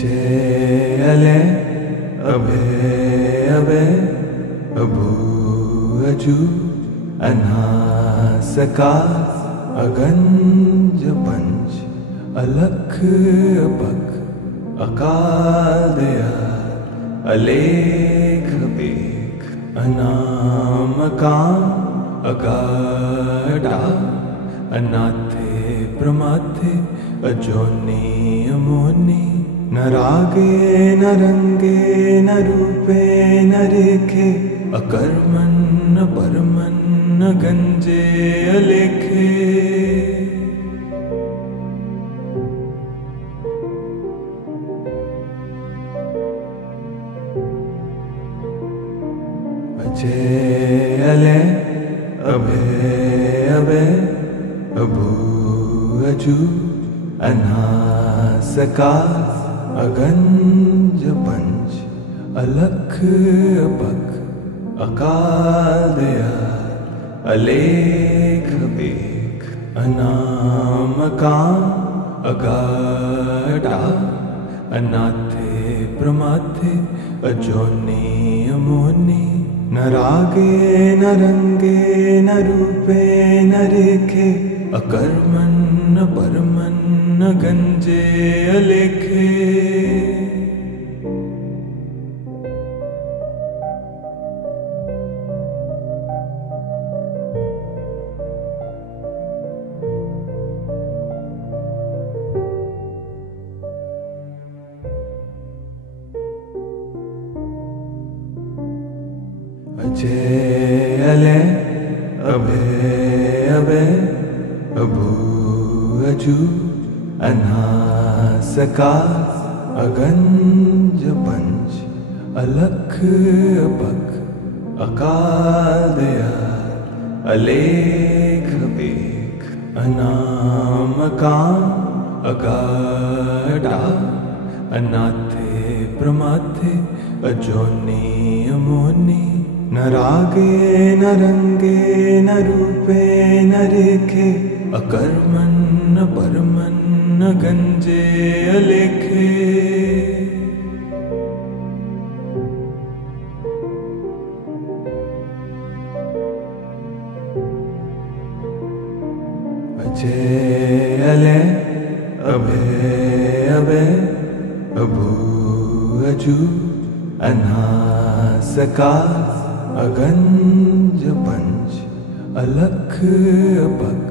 अले अभे अभे अबू अजू अनासकास अगंज पंच अलख अपक अकादया अलेख बेख अनामकाम अगाडा अनाथे प्रमाथे अजोनी अमोनी न रागे न रंगे न रूपे न रेखे अकर्मन न परमन न गंजे अलेखे अले अभे अभे अबू अजू अनासकास अगंज पंच अलख अपक अकादया अलेख बेख अनामकाम अगाडा अनाथे प्रमाथे अजोनी अमोनी न रागे न रंगे न रूपे न रेखे अकर्मन न परमन न गंजे अलेखे अले अभे अभे अबू अजू अनासकास अगंज पंच अलख अपक अकादया अलेख बेख अनामकाम अगाडा अनाथे प्रमाथे अजोनी अमोनी न रागे न रंगे न रूपे न रेखे अकर्मन न परमन न गंजे अलेखे अले अभे अभे अबू अजू अनासकास अगंज पंच अलख अपक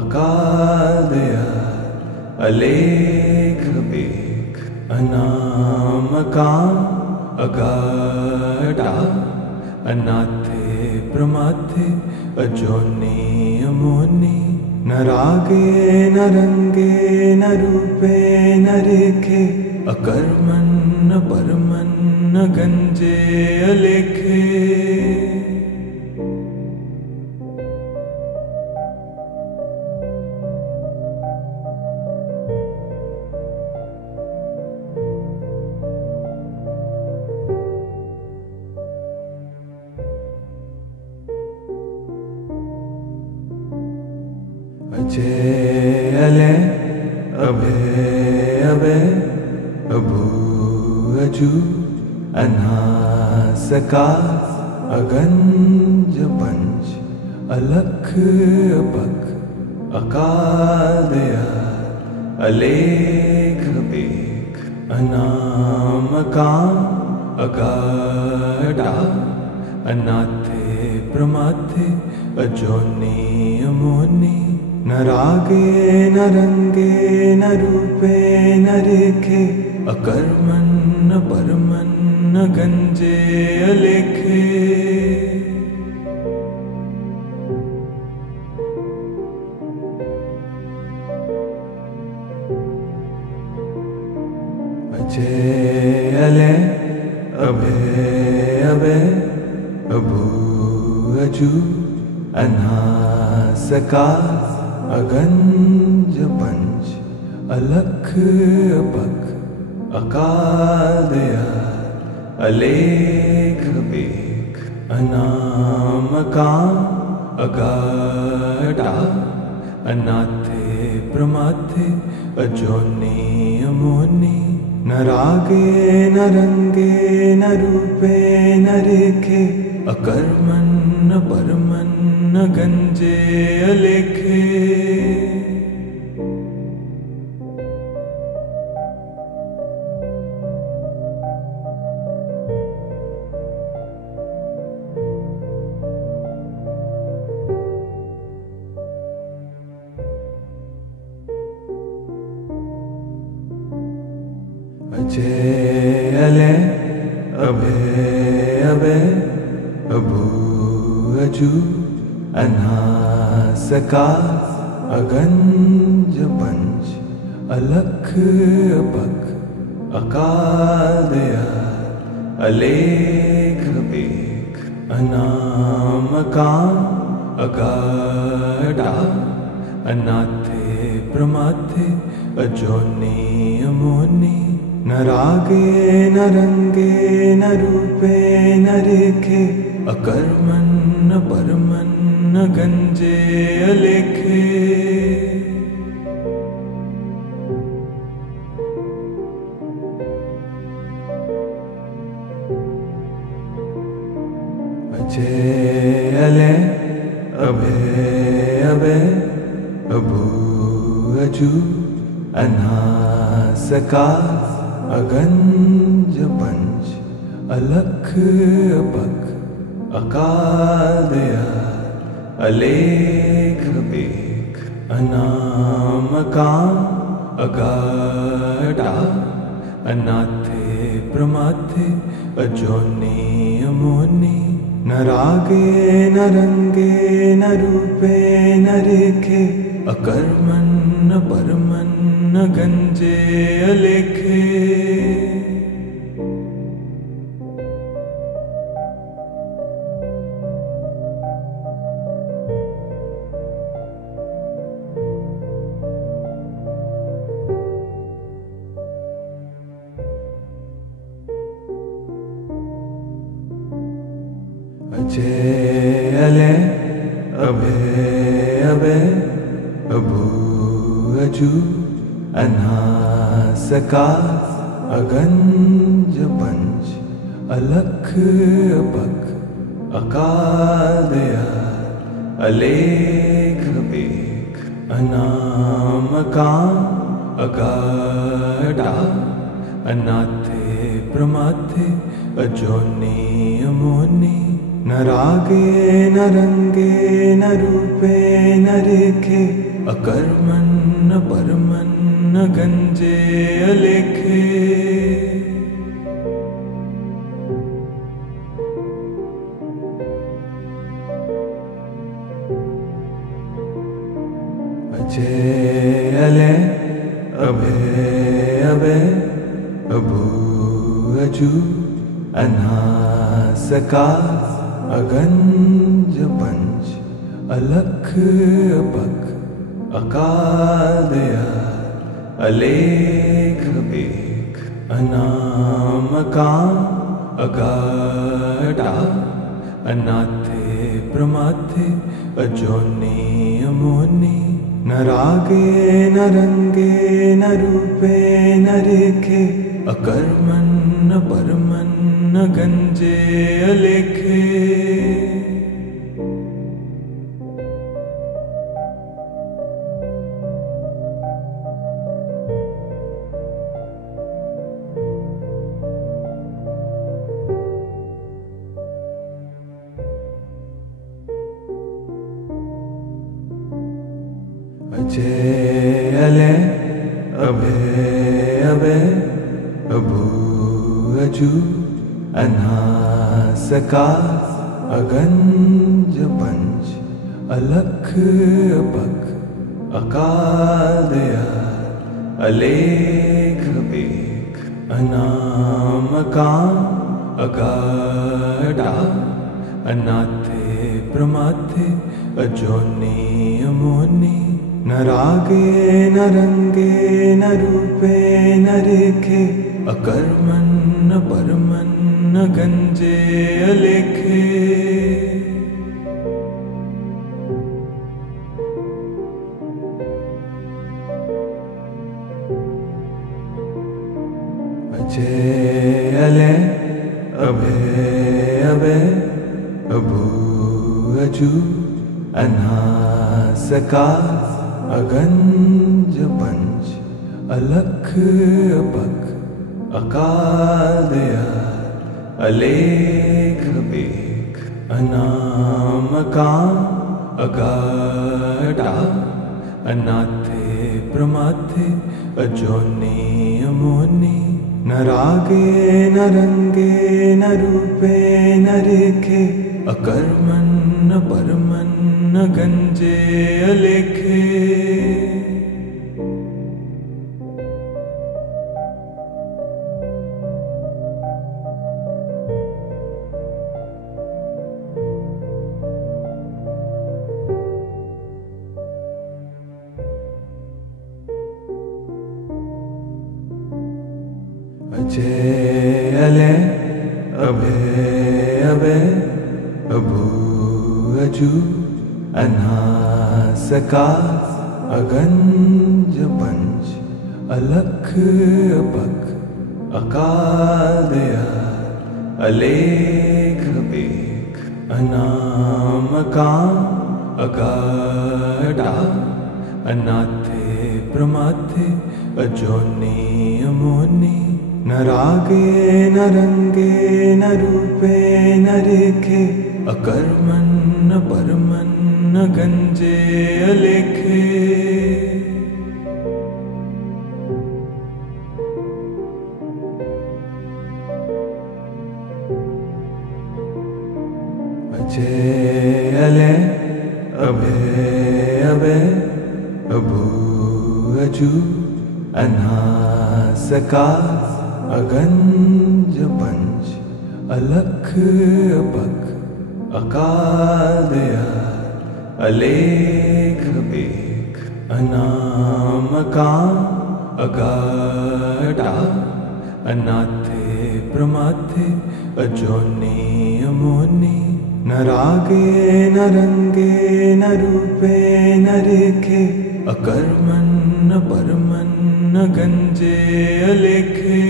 अकादया अलेख बेख अनामकाम अगाडा अनाथे प्रमाथे अजोनी अमोनी न रागे न रंगे न रूपे न रेखे अकर्मन न परमन न गंजे अलेखे अले अभे अभे अबू अजू अनासकास अगंज पंच अलख अपक अकादया अलेख बेख अनामकाम अगाडा अनाथे प्रमाथे अजोनी अमोनी न रागे न रंगे न रूपे न रेखे अकर्मन न परमन न गंजे अलेखे अले अभे अभे अबू अजू अनासकास अगंज पंच अलख अपक अकादया अलेख बेख अनामकाम अगाडा अनाथे प्रमाथे अजोनी अमोनी न रागे न रंगे न रूपे न रेखे, अकर्मण न परमन न गंजे अलेखे। अजय अले अभय अभय अभू अजू अनासकार अगंज पंच अलख अपख अकाल दयाल अलेख बेख अनामकाम अगाढ़ा अनाथे प्रमाथे अजोनी अमोनी। न रागे न रंगे न रूपे न रेखे, अकर्मण न परमन न गंजे अलेखे। अजय अले अभय अभय अभू अजू अनासकार अगंज पंच अलख अपख अकाल दयाल अलेख बेख अनामकाम अगाढ़ा अनाथे प्रमाथे अजोनी अमोनी। न रागे न रंगे न रूपे न रेखे, अकर्मण न परमन न गंजे अलेखे। अजय अले अभय अभय अभू अजू अनासकार अगंज पंच अलख अपख अकाल दयाल अलेख बेख अनामकाम अगाढ़ा अनाथे प्रमाथे अजोनी अमोनी। न रागे न रंगे न रूपे न रेखे, अकर्मण न परमन न गंजे अलेखे। अजय अले अभय अभय अभू अजू अनासकार अगंज पंच अलख अपख अकाल दयाल अलेख बेख अनामकाम अगाढ़ा अनाथे प्रमाथे अजोनी अमोनी। न रागे न रंगे न रूपे न रेखे, अकर्मण न परमन न गंजे अलेखे। अजय अले अभय अभय अभू अजू अनासकार अगंज पंच अलख अपख अकाल दयाल अलेख बेख अनामकाम अगाढ़ा अनाथे प्रमाथे अजोनी अमोनी। न रागे न रंगे न रूपे न रेखे, अकर्मण न परमन न गंजे अलेखे। अजय अले अभय अभय अभू अजू अनासकार अगंज पंच अलख अपख अकाल दयाल अलेख बेख अनामकाम अगाढ़ा अनाथे प्रमाथे अजोनी अमोनी न रागे न रंगे न रूपे न रेखे अकर्मन न परमन न गंजे अलेखे अजय अले अभय अभय अभू अजू अनासकार अगंज पंच अलख अपख अकाल दयाल अलेख बेख अनामकाम अगाढ़ा अनाथे प्रमाथे अजोनी अमोनी न रागे न रंगे न रूपे न रेखे अकर्मन न परमन न गंजे अलेखे अजय अले अभय अभय अभू अजू अनासकार अगंज पंच अलख अपख अकाल दयाल अलेख बेख अनामकाम अगाढ़ा अनाथे प्रमाथे अजोनी अमोनी न रागे न रंगे न रूपे न रेखे अकर्मन न परमन न गंजे अलेखे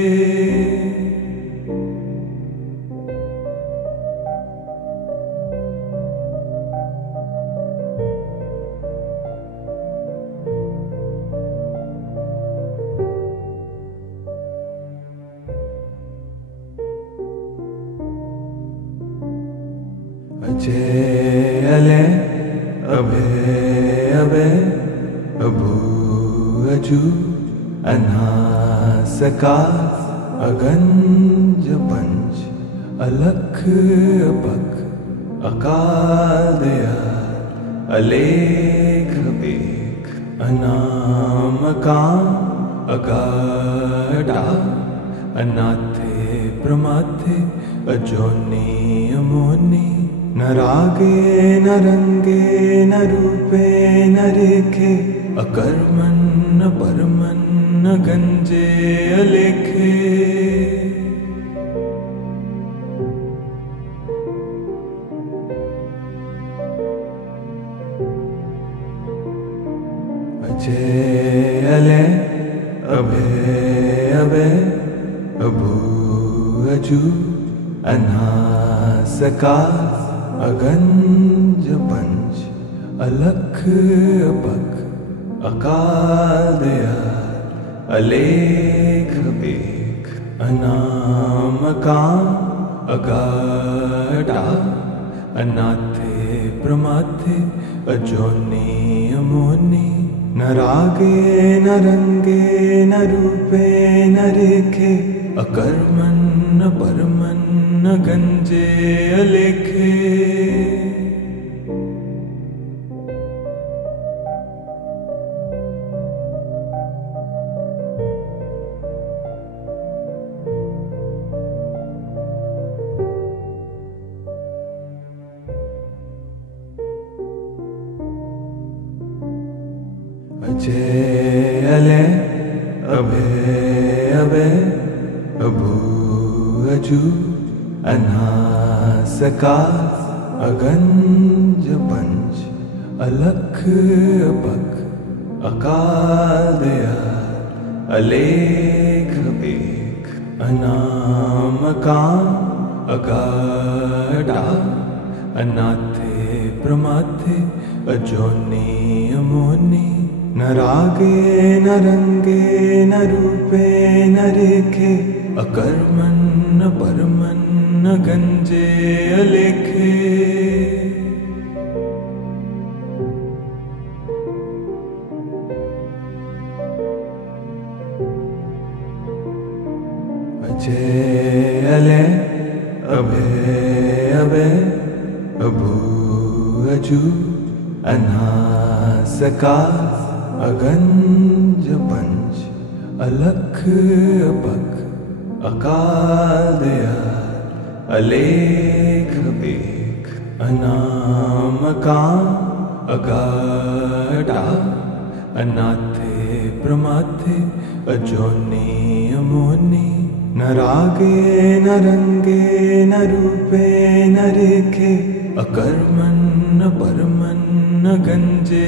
अजय अले अभय अभय अभू अजू अनासकार अगंज पंच अलख अपख अकाल दयाल अलेख बेख अनामकाम अगाढ़ा अनाथे प्रमाथे अजोनी अमोनी न रागे न रंगे न रूपे न रेखे अकर्मन न परमन न गंजे अलेखे अजय अले अभय अभय अभू अजू अनासकार अगंज पंच अलख अपख अकाल दयाल अलेख बेख अनामकाम अगाढ़ा अनाथे प्रमाथे अजोनी अमोनी न रागे न रंगे न रूपे न रेखे अकर्मन न परमन न गंजे अलेखे अजय अले अभय अभय अभू अजू अनासकार अगंज पंच अलख अपख अकाल दयाल अलेख बेख अनामका अगाढा अनाथे प्रमाथे अजोनि अमोनि न रागे न रंगे न रूपे न रेखे अकर्मन् न परमन् न गंजे अलेखे अजय अले अभय अभय अभू अजू अनासका अगंज पंच अलख अपख अकाल दयाल अलेख बेख अनामका अगाढा अनाथे प्रमाथे अजोनि अमोनि न रागे न रंगे न रूपे न रेखे अकर्मन् न परमन् न गंजे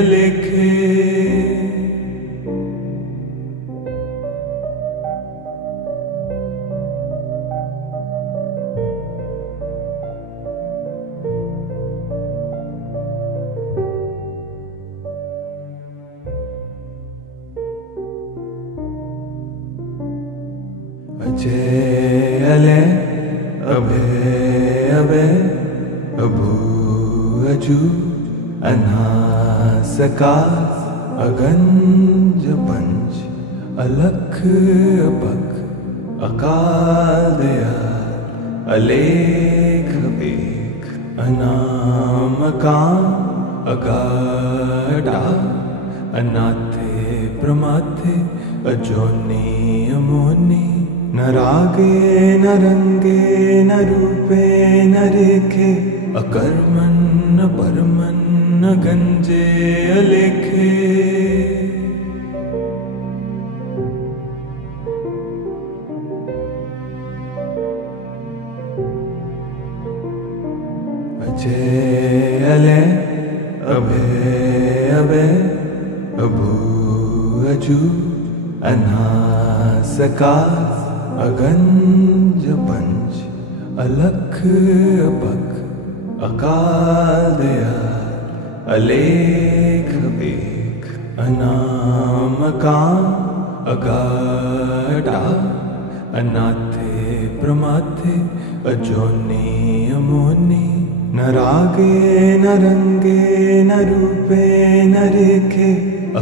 अलेखे अजय अले अभय अभय अभू अजू अनासका अगंज पंच अलख अपख अकाल दयाल अलेख बेख अनामका अगाढा अनाथे प्रमाथे अजोनि अमोनि न रागे न रंगे न रूपे न रेखे अकर्मन् न परमन् न गंजे अलेखे अजय अले अभय अभय अभू अजू अनासका अगंज पंच अलख अपख अकाल दयाल अलेख बेख अनामका अगाढा अनाथे प्रमाथे अजोनि अमोनि न रागे न रंगे न रूपे न रेखे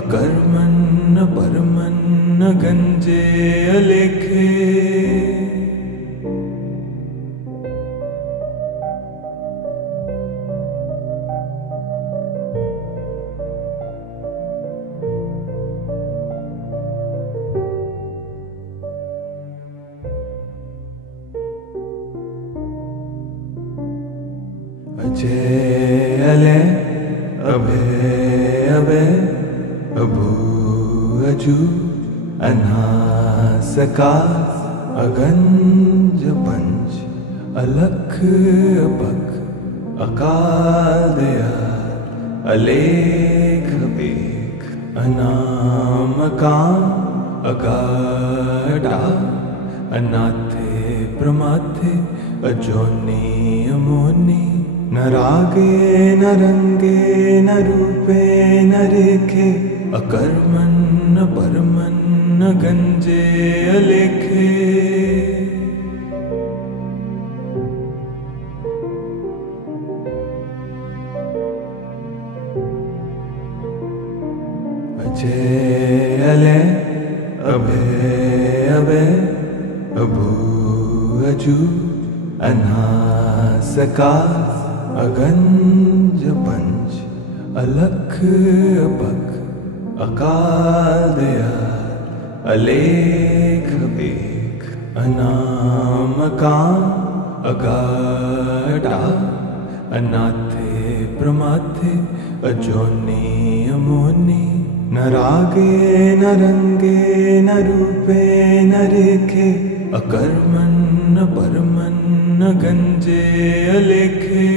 अकर्मन् न परमन् न गंजे अलेखे अजय अले अभय अभय अभू अजू अनासका अगंज पंच अलख अपख अकाल दयाल अलेख बेख अनामका अगाढा अनाथे प्रमाथे अजोनि अमोनि न रागे न रंगे न रूपे न रेखे अकर्मन् न परमन् न गंजे अलेखे अजय अले अभय अभय अभू अजू अनासका अगंज पंच अलख अपख अकाल दयाल अलेख बेख अनामका अगाढा अनाथे प्रमाथे अजोनि अमोनि न रागे न रंगे न रूपे न रेखे अकर्मन् न परमन् न गंजे अलेखे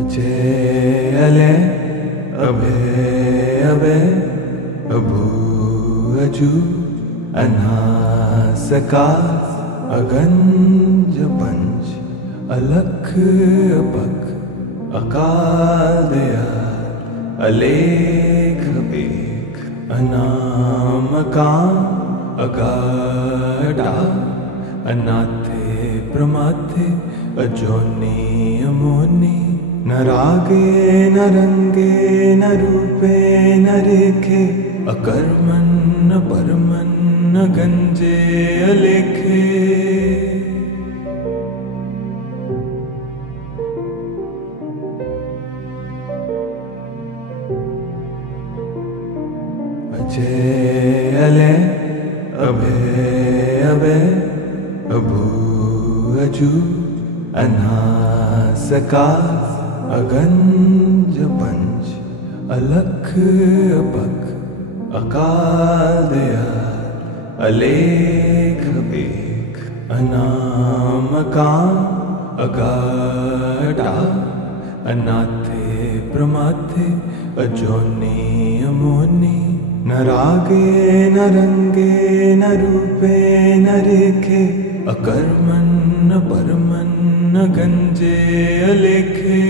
अजय अले अभय अभय अभू अजू अनासकार अगंज पंच अलख अपख अकाल दयाल अलेख बेख अनामकाम अगाढ़ा अनाथे प्रमाथे अजोनी अमोनी न रागे न रंगे न रूपे न रेखे अकर्मन न परमन न गंजे अलेखे अजय अले अभय अभय अभू अजू अनासकार अगंज पंच अलख अपख अकाल दयाल अलेख बेख अनामकाम अगाढ़ा अनाथे प्रमाथे अजोनी अमोनी न रागे न रंगे न रूपे न रेखे अकर्मन न परमन न गंजे अलेखे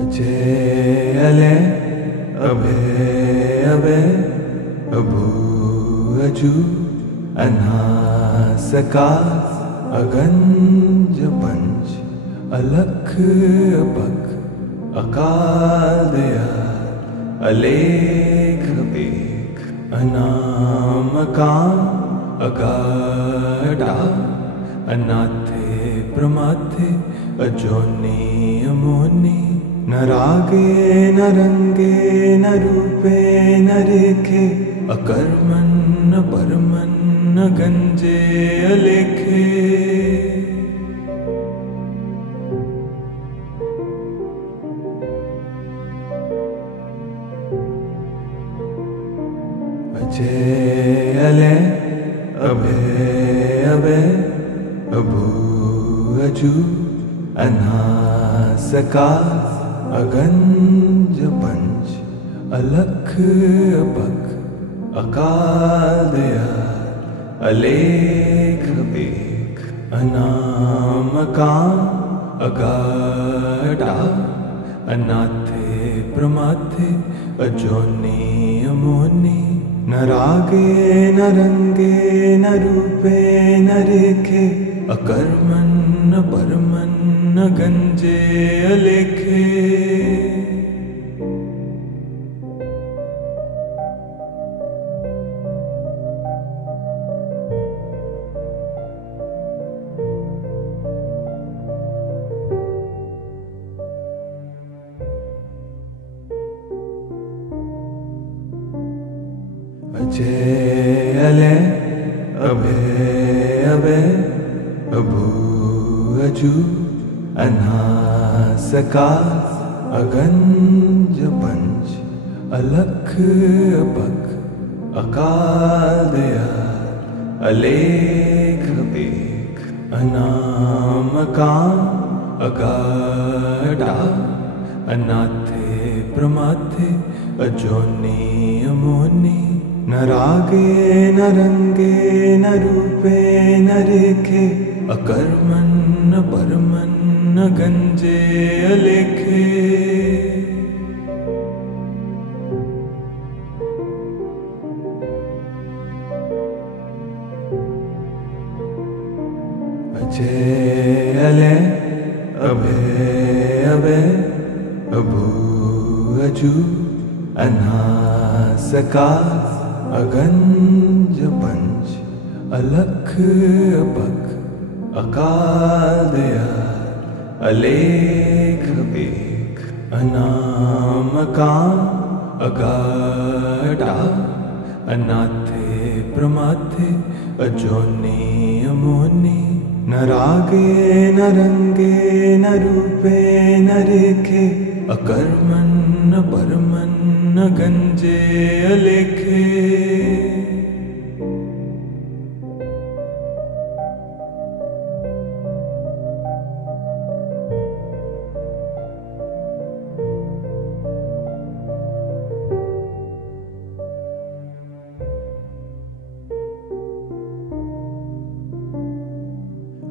अजय अले अभय अभय अभू अजू अनासकार अगंज पंच अलख अपख अकाल दयाल अलेख बेख अनामकाम अगाढ़ा अनाथे प्रमाथे अजोनी अमोनी न रागे न रंगे न रूपे न रेखे अकर्मन न परमन न गंजे अलेखे अजय अले अभय अभय अभू अजू अनासकार अगंज पंच अलख अपख अकाल दयाल अलेख बेख अनामकाम अगाढ़ा अनाथे प्रमाथे अजोनी अमोनी न रागे न रंगे न रूपे न रेखे अकर्मन न परमन न गंजे अलेखे अजय अले अभय अभय अभू अजू अनासकार अगंज पंच अलख अपख अकाल दयाल अलेख बेख अनामकाम अगाढ़ा अनाथे प्रमाथे अजोनी अमोनी न रागे न रंगे न रूपे न रेखे अकर्मन न परमन न गंजे अलेखे अजय अले अभय अभय अभू अजू अनासकार अगंज पंच अलख अपख अकाल दयाल अलेख बेख अनामकाम अगाढ़ा अनाथे प्रमाथे अजोनी अमोनी न रागे न रंगे न रूपे न रेखे, अकर्मण न परमन न गंजे अलेखे।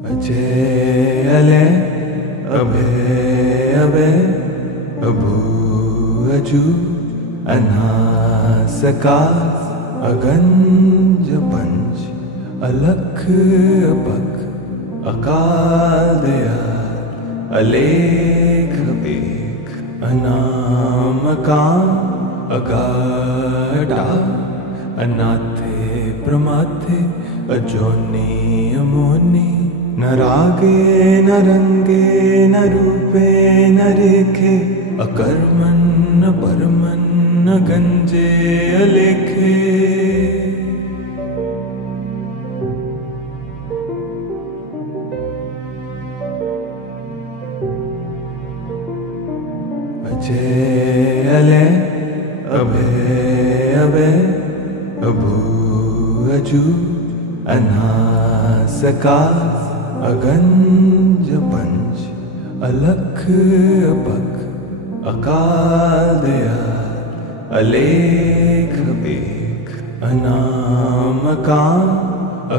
अजय अले अभय अभय अभू अजू अनासकार, अगंज पंच अलख अपख, अकाल दयाल अलेख बेख, अनामकाम अगाढ़ा, अनाथे प्रमाथे अजोनी अमोनी। न रागे न रंगे न रूपे न रेखे, अकर्मण न परमन न गंजे अलेखे। अजय अले अभय अभय अभू अजू अनासकार, अगंज पंच अलख अपख, अकाल दयाल अलेख बेख, अनामकाम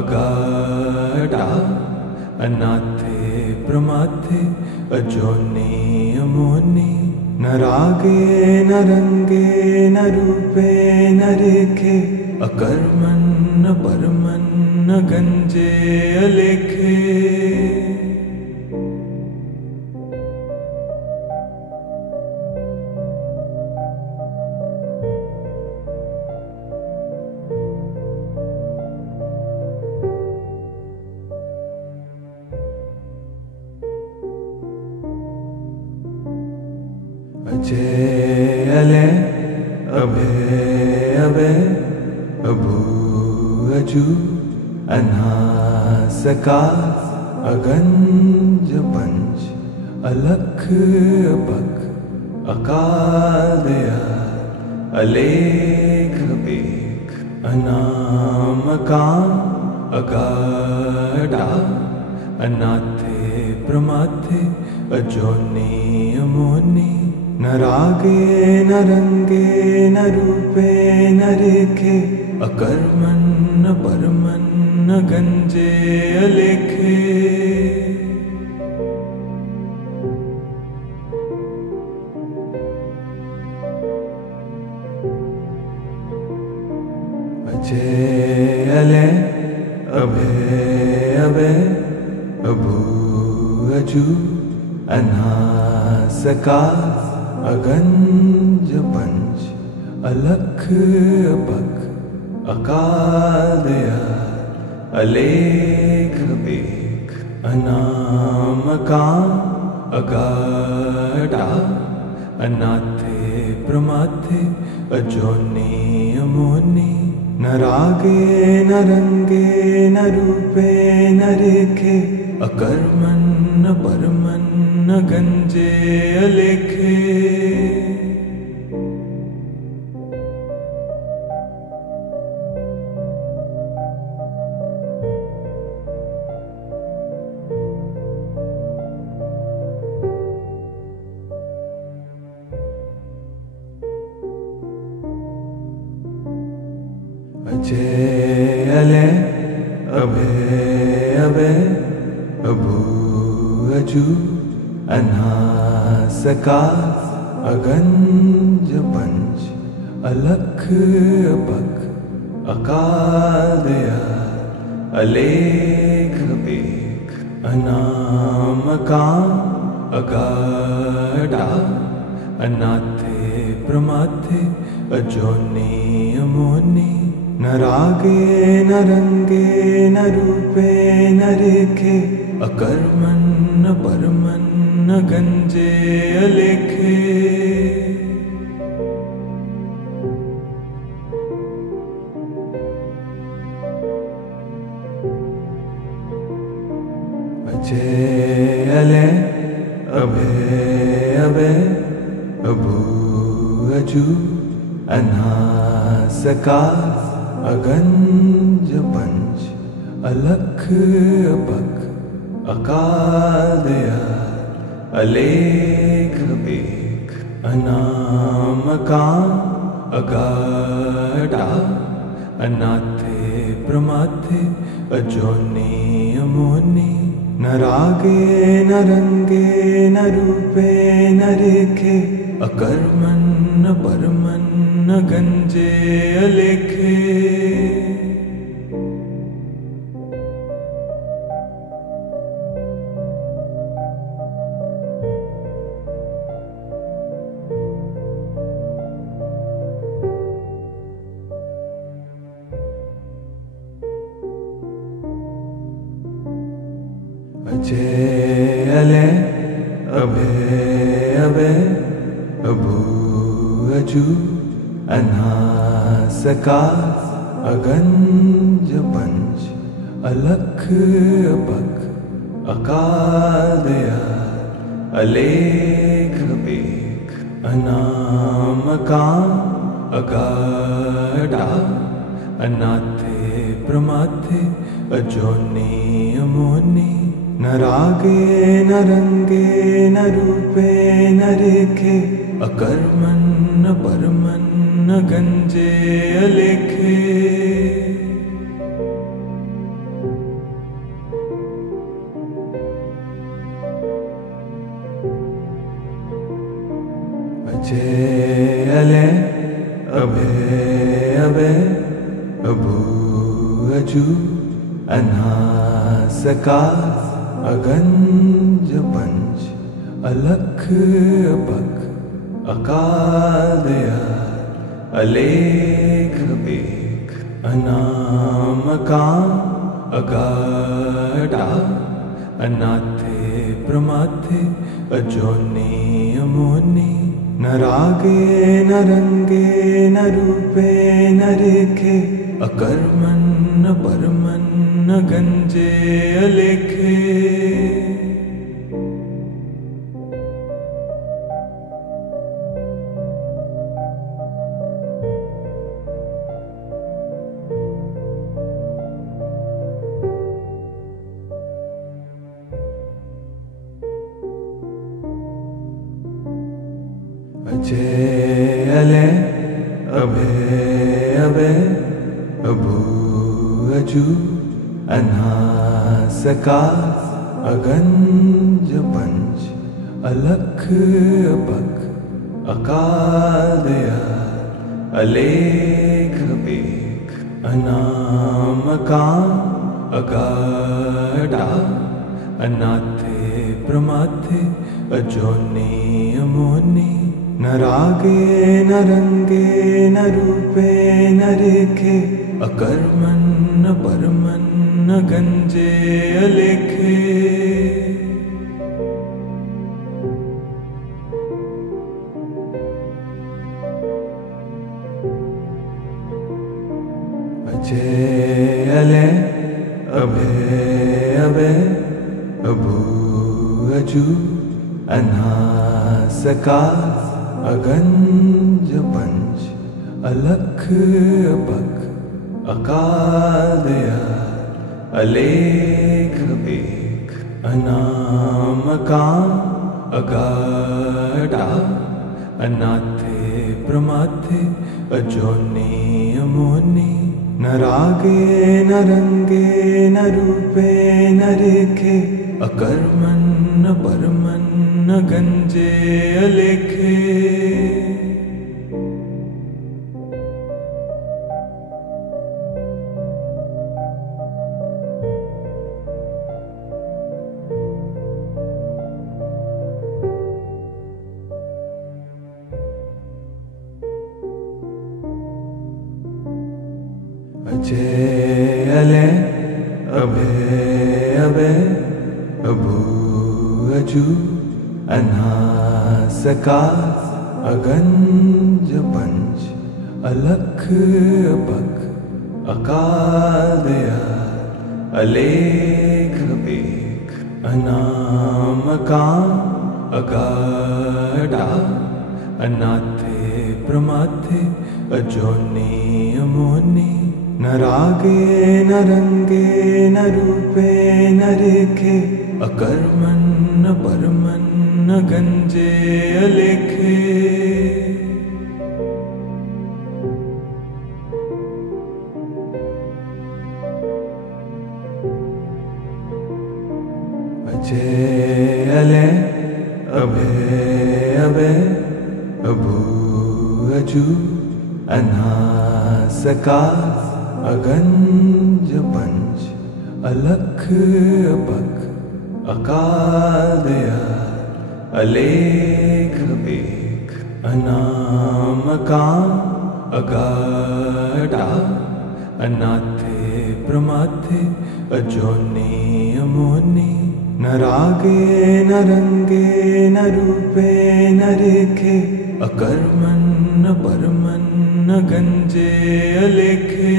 अगाढ़ा, अनाथे प्रमाथे अजोनी अमोनी। न रागे न रंगे न रूपे न रेखे, अकर्मण न परमन न गंजे अलेखे। अजय अले अभय अभय अभू अजू अनासकार, अगंज पंच अलख अपख, अकाल दयाल अलेख बेख, अनामकाम अगाढ़ा, अनाथे प्रमाथे अजोनी अमोनी। न रागे न रंगे न रूपे न रेखे, अकर्मण न परमन न गंजे अलेखे। अजय अले अभय अभय अभू अजू अनासकार, अगंज पंच अलख अपख, अकाल दयाल अलेख बेख, अनामकाम अगाढ़ा, अनाथे प्रमाथे अजोनी अमोनी। न रागे न रंगे न रूपे न रेखे, अकर्मण न परमन न गंजे अलेखे। अजय अले अभय अभय अभू अजू अनासकार, अगंज पंच अलख अपख, अकाल दयाल अलेख बेख, अनामकाम अगाढ़ा, अनाथे प्रमाथे अजोनी अमोनी। न रागे न रंगे न रूपे न रेखे, अकर्मण न परमन न गंजे अलेखे। अजय अले अभय अभय अभू अजू अनास आकाश अगंज पंच अलख अपख अकाल दयाल अलेख बेख अनाम काम अगाढ़ा अनाथे प्रमाथे अजोनी अमोनी न रागे न रंगे न रूपे न रेखे अकर्मन न परमन न गंजे अलेखे अजय अले अभय अभय अभू अजू अनास आकाश अगंज पंच अलख अपख अकाल दयाल अलेख बेख अनाम काम अगाढ़ा अनाथे प्रमाथे अजोनी अमोनी न रागे न रंगे न रूपे न रेखे अकर्मन न परमन न गंजे अलेखे अजय अले अभय अभय अभू अजू अनास आकाश अगंज पंच अलख अपख अकाल दयाल अलेख बेख अनाम काम अगाढ़ा अनाथे प्रमाथे अजोनी अमोनी न रागे न रंगे न रूपे न रेखे अकर्मन न परमन न गंजे अलेखे अजय अले अभय अभय अभू अजू अनास आकाश अगंज पंच अलख अपख अकाल दयाल अलेख बेख अनाम काम अगाढ़ा अनाथे प्रमाथे अजोनी अमोनी न रागे न रंगे न रूपे न रेखे अकर्मन न परमन न गंजे अलेखे अजय अले अभय अभय अभू अजू अनास आकाश अगंज पंच अलख अपख अकाल दयाल अलेख बेख अनाम काम अगाढ़ा अनाथे प्रमाथे अजोनी अमोनी न रागे न रंगे न रूपे न रेखे अकर्मन न परमन न गंजे अलेखे अजय अले अभय अभय अभू अजू अनास आकाश अगंज पंच अलख अपख अकाल दयाल अलेख बेख अनामकां अगाढा अनाथे प्रमाथे अजोनि अमोनि न रागे न रंगे न रूपे न रेखे अकर्मन् न परमन् न गंजे अलेखे अजय अले अभय अभय अभू अजू अनासकार अगंज पंच अलख अपख अकाल दयाल अलेख एक अनामकां अगाढा अनाथे प्रमाथे अजोनि अमोनि न रागे न रंगे न रूपे न रेखे अकर्मन् न परमन् न गंजे अलेखे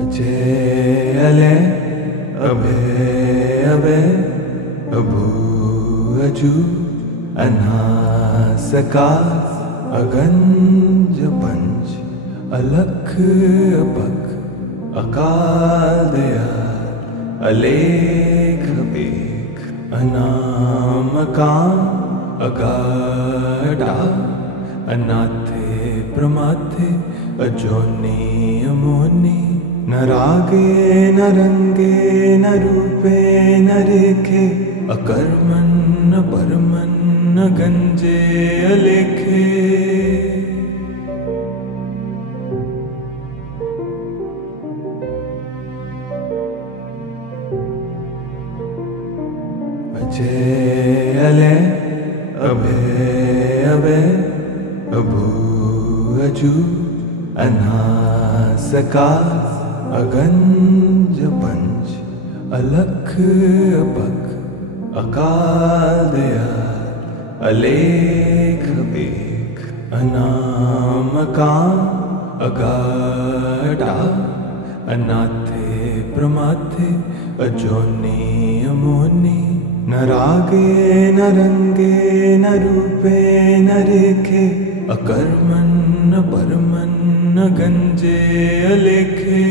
अजय अले अभय अभय अभू अजू अनासकार अगंज पंच अलख अपख अकाल दयाल अलेख एक अनामकां अगाढा अनाथे प्रमाथे अजोनि अमोनि न रागे न रंगे न रूपे न रेखे अकर्मन् न परमन् न गंजे अलेखे अजय अले अभय अभय अभू अजू अनासकार अगंज पंच अलख अपख अकाल दयाल अलेख एक अनामकां अगाढा अनाथे प्रमाथे अजोनि अमोनि न रागे न रंगे न रूपे न रेखे अकर्मन् न परमन् न गंजे अलेखे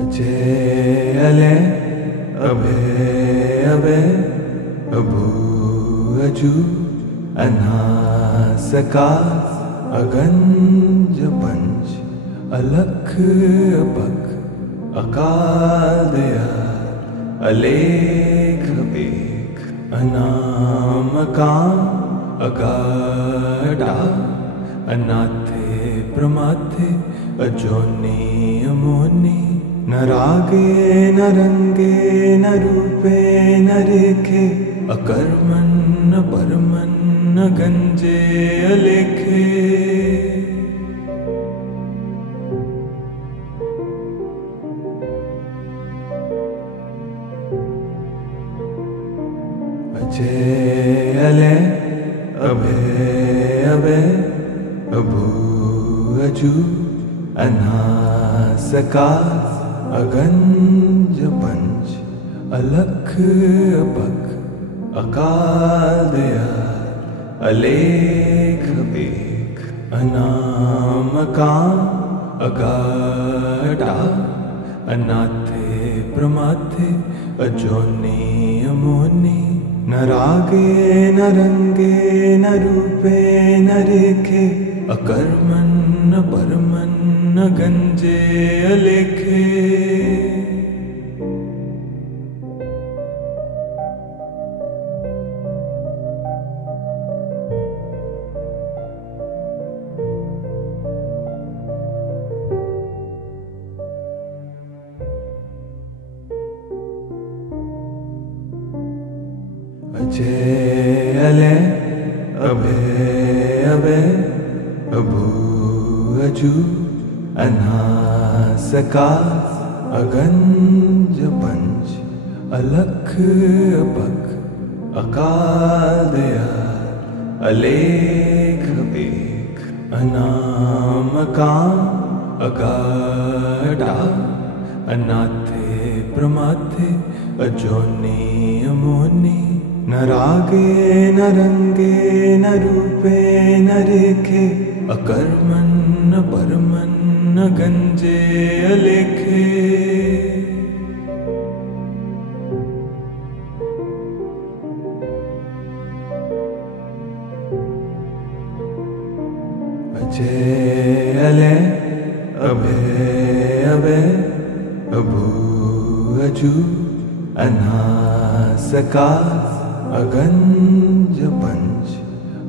अजय अले अभय अभय अभू अजू अनासकार अगंज पंच अलख अपख अकाल दयाल अलेख एक अनामकां अगाढा अनाथे प्रमाथे अजोनि अमोनि न रागे न रंगे न रूपे न रेखे अकर्मन् न परमन् न गंजे अलेखे अजय अले अभय अभय अभू अजू अनासकार अगंज पंच अलख अपख अकाल दयाल अलेख एक अनामकां अगाढा अनाथे प्रमाथे अजोनि अमोनि न रागे न रंगे न रूपे न रेखे अकर्मन् न परमन् न गंजे अलेखे अभय अभय अभू अजू अनासकार अगंज पंच अलख अपख अकाल दयाल अलेख एक अनाम काम अगाढ़ा अनाथे प्रमाथे अजोनी अमोनी न रागे न रंगे न रूपे न रेखे अकर्मन न परमन न गंजे अलेखे अजय अले अभय अभय अभू अजू अनासकार अगंज पंच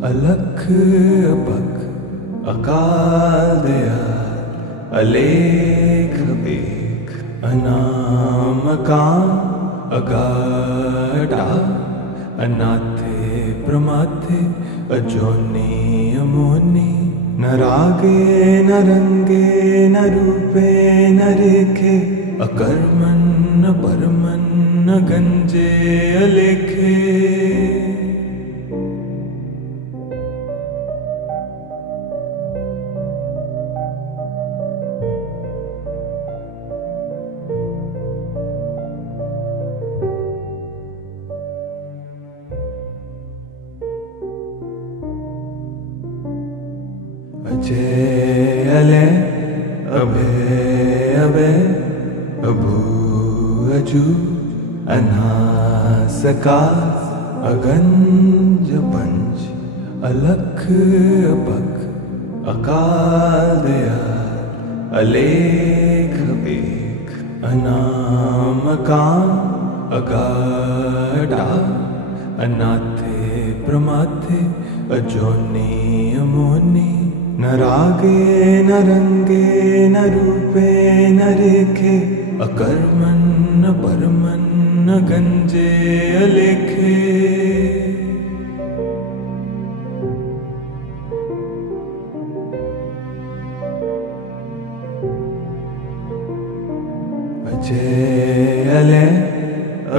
अलख अपख अकाल दयाल अलेख एक अनाम काम अगाढ़ा अनाथे प्रमाथे अजोनी अमोनी न रागे न रंगे न रूपे न रेखे अकर्मन न परमन न गंजे अलेखे अजय अले अभय अभय अभू अजू अनासकार अगंज पंच अलख अपख अकाल दयाल अलेख एक अनाम काम अगाढ़ा अनाथे प्रमाथे अजोनी अमोनी न रागे न रंगे न रूपे न रेखे अकर्मन न परमन न गंजे अलेखे अजय अले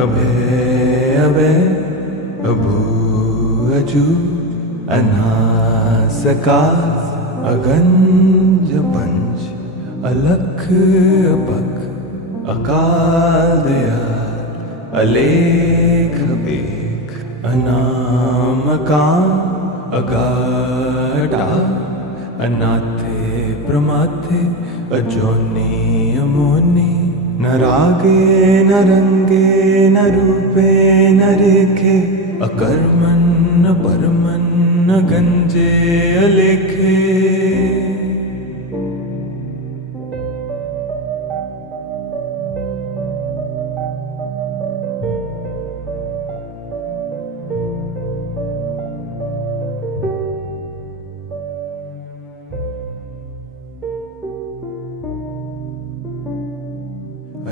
अभय अभय अभू अजू अनासकार अगंज पंच अलख अपख अकाल दयाल अलेख एक अनाम काम अगाढ़ा अनाथे प्रमाथे अजोनी अमोनी न रागे न रंगे न रूपे न रेखे अकर्मन न परमन न गंजे अलेखे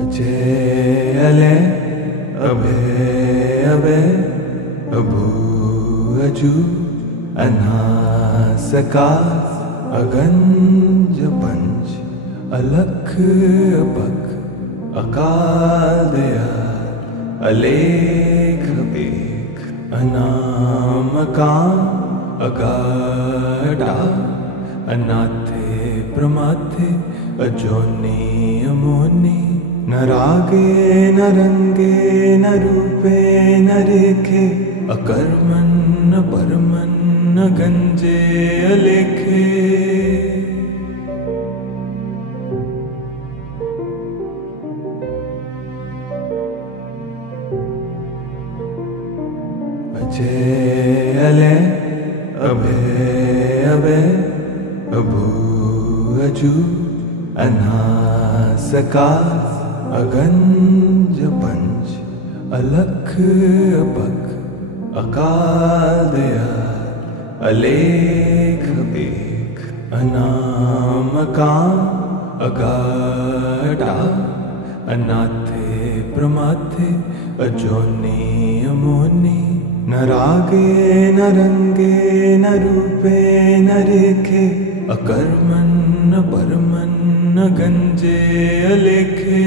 अजय अले अभय अभय अभू अजू अनासकार अगंज पंच अलख अपख अकाल दयाल अलेख एक अनाम काम अगाढ़ा अनाथे प्रमाथे अजोनी अमोनी न रागे न रंगे न रूपे न रेखे अकर्मन न परमन न गंजे अलेखे अजय अले अभय अभय अभू अजू अनासकार अगंज पंच अलख अपख अकाल दयाल अलेख एक अनाम काम अगाढ़ा अनाथे प्रमाथे अजोनी अमोनी न रागे न रंगे न रूपे न रेखे, अकर्मण न परमन न गंजे अलेखे।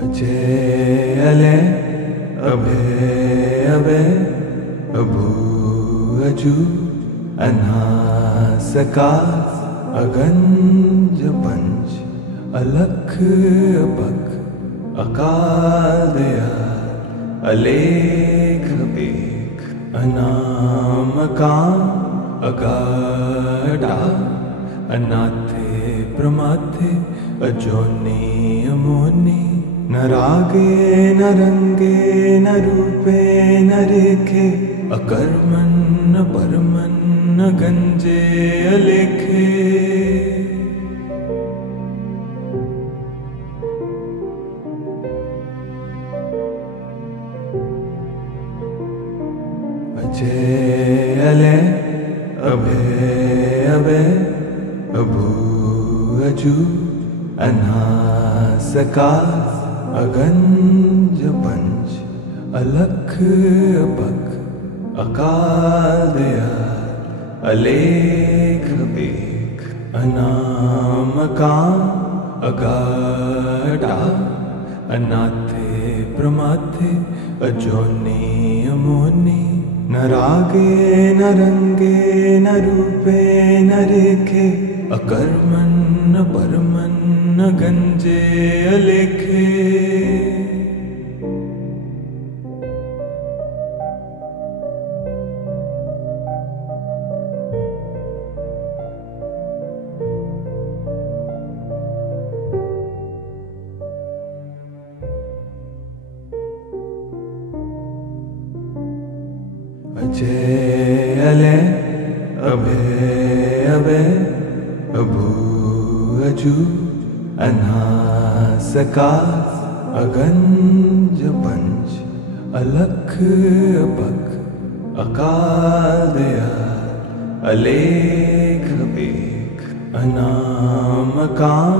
अजय अले अभय अभय अभू अजू अनासकार, अगंज पंच अलख अपख, अकाल दयाल अलेख एक, अनामकाम अगाढ़ा, अनाथे प्रमाथे अजोनी अमोनी। न रागे न रंगे न रूपे न रेखे, अकर्मण न परमन न गंजे अलेखे। अजय अले अभय अभय अभू अजू अनासकार, अगंज पंच अलख अपख, अकाल दयाल अलेख एक, अनामकाम अगाढ़ा, अनाथे प्रमाथे अजोनी अमोनी। न रागे न रंगे न रूपे न रेखे, अकर्मण न परमन न गंजे अलेखे। अजय अले अभय अभय अभू अजू अनासकार, अगंज पंच अलख अपख, अकाल दयाल अलेख एक, अनामकाम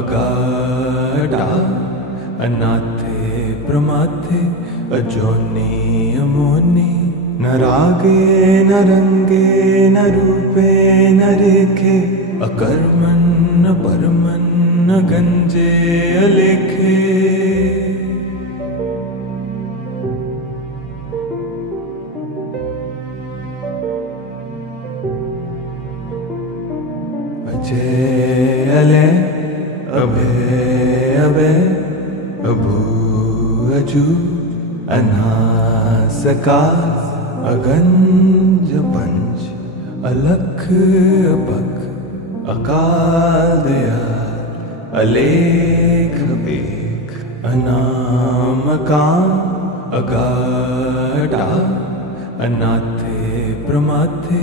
अगाढ़ा, अनाथे प्रमाथे अजोनी अमोनी। न रागे न रंगे न रूपे न रेखे, अकर्मण न परमन न गंजे अलेखे। अजय अले अभय अभय अभू अजू अनासकार, अगंज पंच अलख अपख, अकाल दयाल अलेख एक, अनामकाम अगाढ़ा, अनाथे प्रमाथे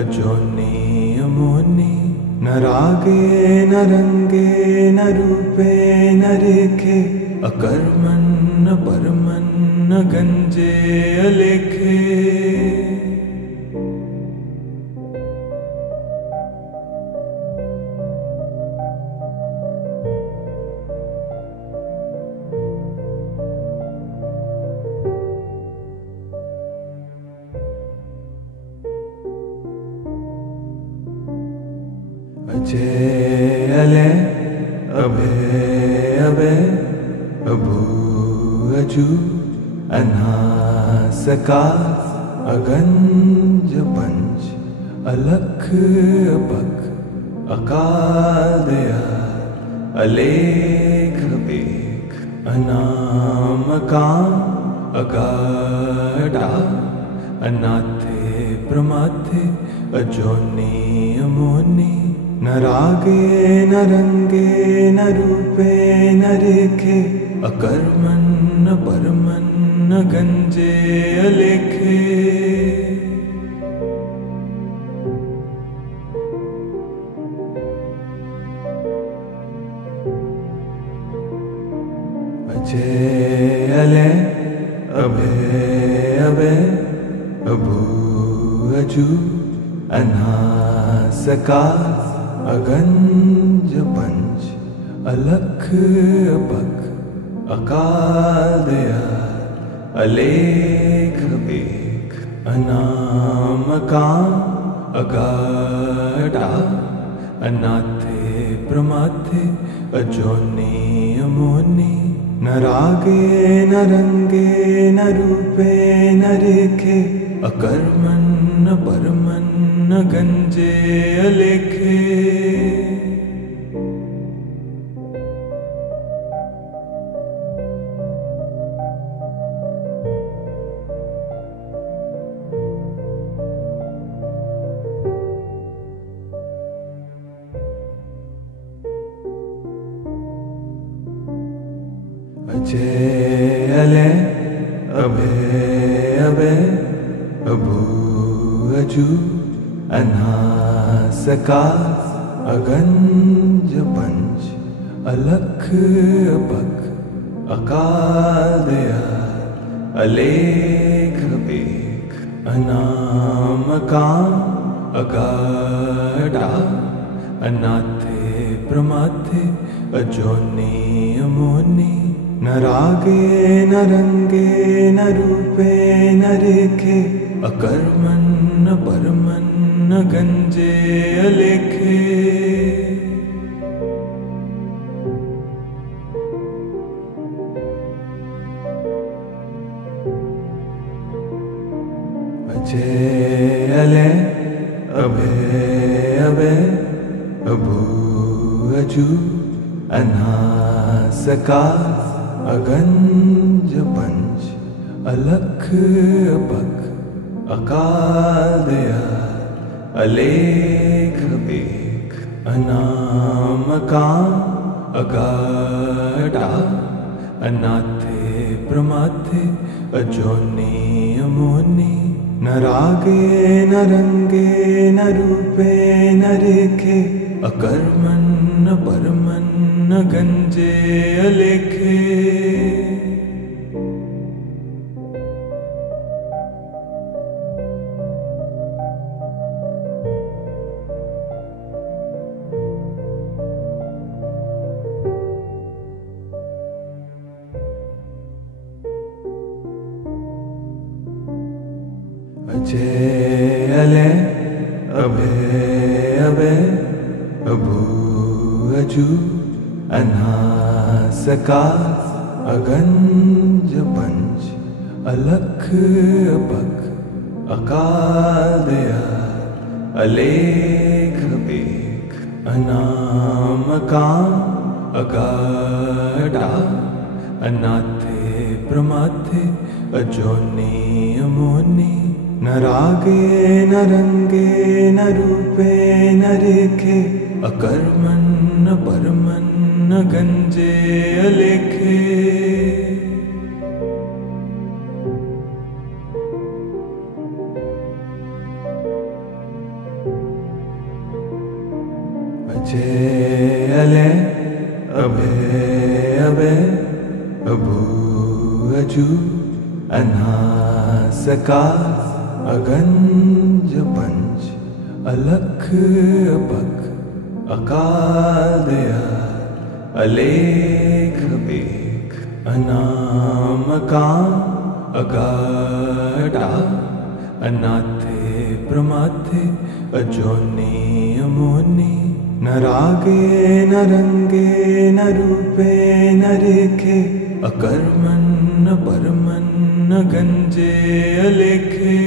अजोनी अमोनी। न रागे न रंगे न रूपे न रेखे, अकर्मण न परमन न गंजे अलेखे। अजय अले अभय अभय अभू अजू अनासकार, अगंज पंच अलख अपख, अकाल दयाल अलेख एक, अनामकाम अगाढ़ा, अनाथे प्रमाथे अजोनी अमोनी। न रागे न रंगे न रूपे न रेखे, अकर्मण न परमन न गंजे अलेखे। अभय अभय अभू अजू अनासकार अगंज पंच अलख अपख अकाल दयाल अलेख बेख अनाम काम अगाढ़ा अनाथे प्रमाथे अजोनी अमोनी न रागे न रंगे न रूपे न रेखे अकर्मन न परमन न गंजे अलेखे अजय अले अभय अभय अभू अजू अनासकार अगंज पंच अलख अपख अकाल दयाल अलेख बेख अनाम काम अगाढ़ा अनाथे प्रमाथे अजोनी अमोनी न रागे न रंगे न रूपे न रेखे अकर्मन न परमन न गंजे अलेखे अजय अले अभय अभय अभू अजू अनासकार अगंज पंच अलख अपख अकाल दयाल अलेख बेख अनाम काम अगाढ़ा अनाथे प्रमाथे अजोनी अमोनी न रागे न रंगे न रूपे न रेखे अकर्मन न परमन न गंजे अलेखे अजय अले अभय अभय अभू अजू अनासकार अगंज पंच अलख अपख अकाल दयाल अलेख बेख अनाम काम अगाढ़ा अनाथे प्रमाथे अजोनी अमोनी न रागे न रंगे न रूपे न रेखे अकर्मन न परमन न गंजे अलेखे अजय अले अभय अभय अभू अजू अनासकार अगंज पंच अलख अपख अकाल दयाल अलेख बेख अनाम काम अगाढ़ा अनाथे प्रमाथे अजोनी अमोनी न रागे न रंगे न रूपे न रेखे अकर्मन न परमन न गंजे अलेखे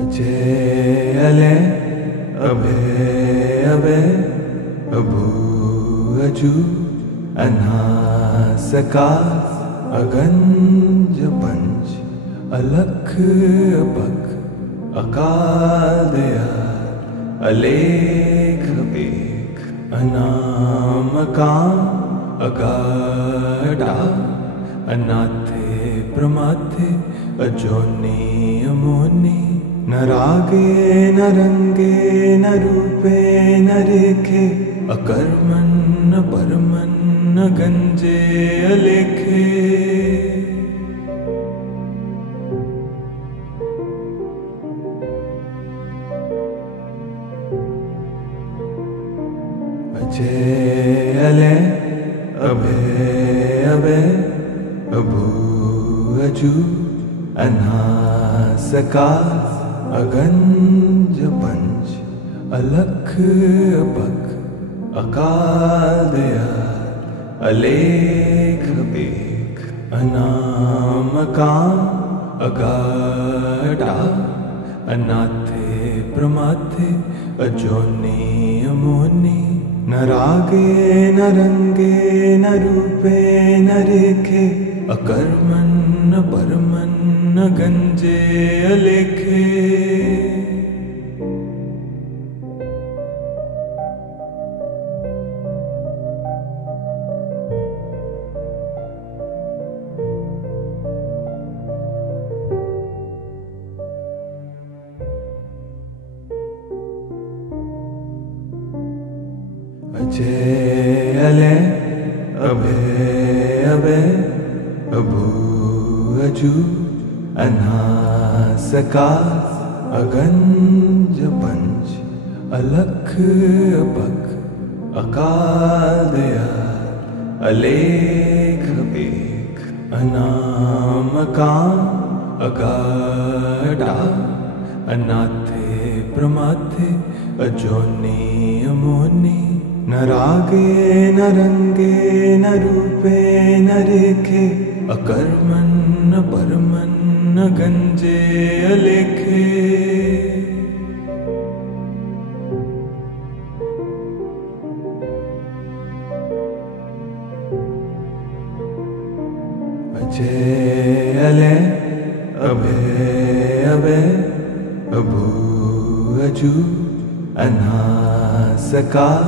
अजय अले अभय अभय अभू अजू अनासकार अगंज पंच अलख अपख अकाल दयाल अलेख बेख अनाम काम अगाढा अनाथे प्रमाथे अजोनि अमोनि न रागे न रंगे न रूपे न रेखे अकर्मन् न परमन् न गंजे अलेखे अजय अले अभय अभय अभू अजू अनासकार अगंज पंच अलख अपख अकाल दयाल अलेख बेख अनामकाम अगाढा अनाथे प्रमाथे अजोनि अमोनि न रागे न रंगे न रूपे न रेखे अकर्मन् न परमन् न गंजे अलेखे अजय अले अभय अभय अभू अजू अनासकार अगंज पंच अलख अपख अकाल दयाल अलेख बेख अनामकाम अगाढा अनाथे प्रमाथे अजोनि अमोनि न रागे न रंगे न रूपे न रेखे अकर्मन् न परमन् न गंजे अलेखे अजय अले अभय अभय अभू अजू अनासकार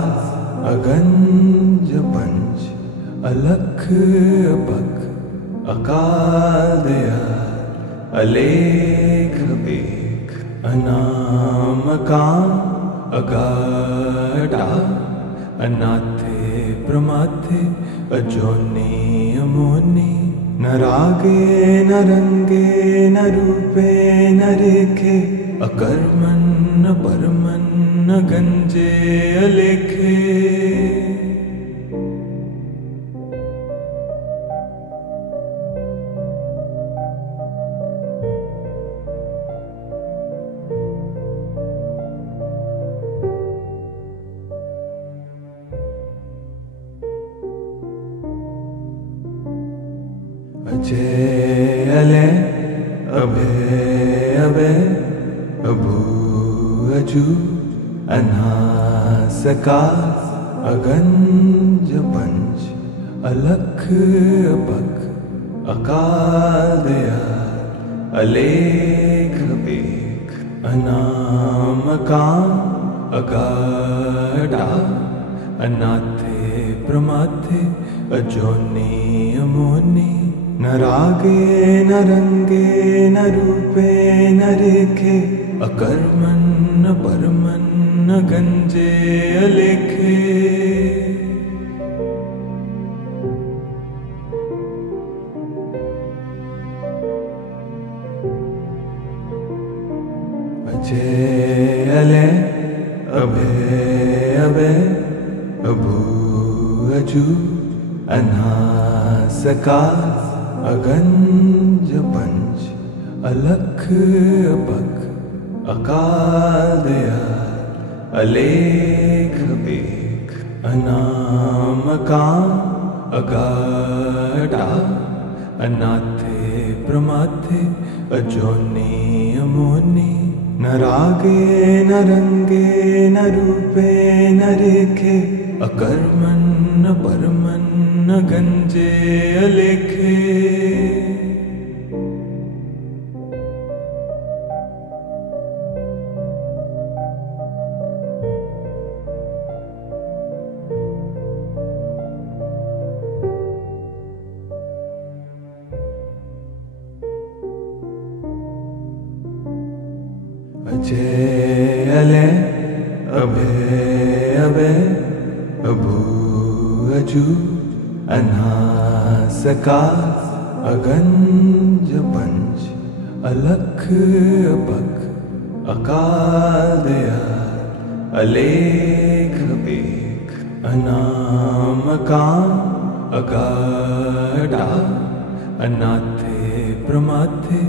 अगंज पंच अलख अपख अकाल दयाल अलेख बेख अनामकाम अगाढा अनाथे प्रमाथे अजोनि अमोनि न रागे न रंगे न रूपे न रेखे अकर्मन् न परमन् न गंजे अलेखे अजय अले अभय अभय अभू अजू अनासकार अगंज पंच अलख अपख अकाल दयाल अलेख बेख अनामकाम अगाढा अनाथे प्रमाथे अजोनि अमोनि न रागे न रंगे न रूपे न रेखे अकर्मन् न परमन् न गंजे अलेखे अजय अले अभय अभय अभू अजू अनासकार अगंज पंच अलख अपख अकाल दयाल अलेख बेख अनामकाम अगाढा अनाथे प्रमाथे अजोनि अमोनि न रागे न रंगे न रूपे न रेखे अकर्मन् न परमन् न गंजे अलेखे अचे अले अबे अबे अबू अजू अनासका अगंज पंच अलख अबक अकादया अलेख बेख अनामकाम अगाडा अनाथे प्रमाथे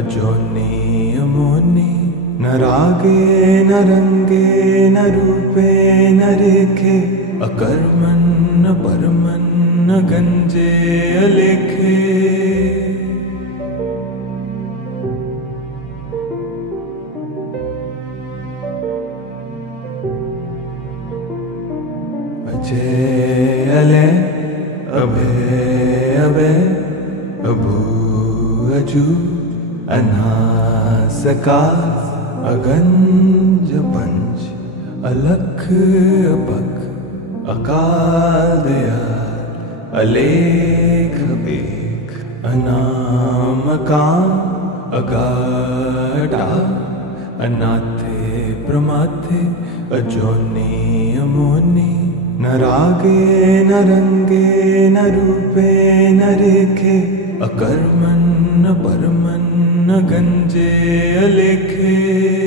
अजोनी अमोनी न रागे न रंगे न रूपे न रेखे अकर्मन न परमन न गंजे अलेखे अचे अले अबे अबे अबू अजू अनासका अगंज पंच अलख अबक अकादया अलेख बेख अनामकाम अगाडा अनाथे प्रमाथे अजोनी अमोनी न रागे न रंगे न रूपे न रेखे अकर्मन न परमन न गंजे अलेखे।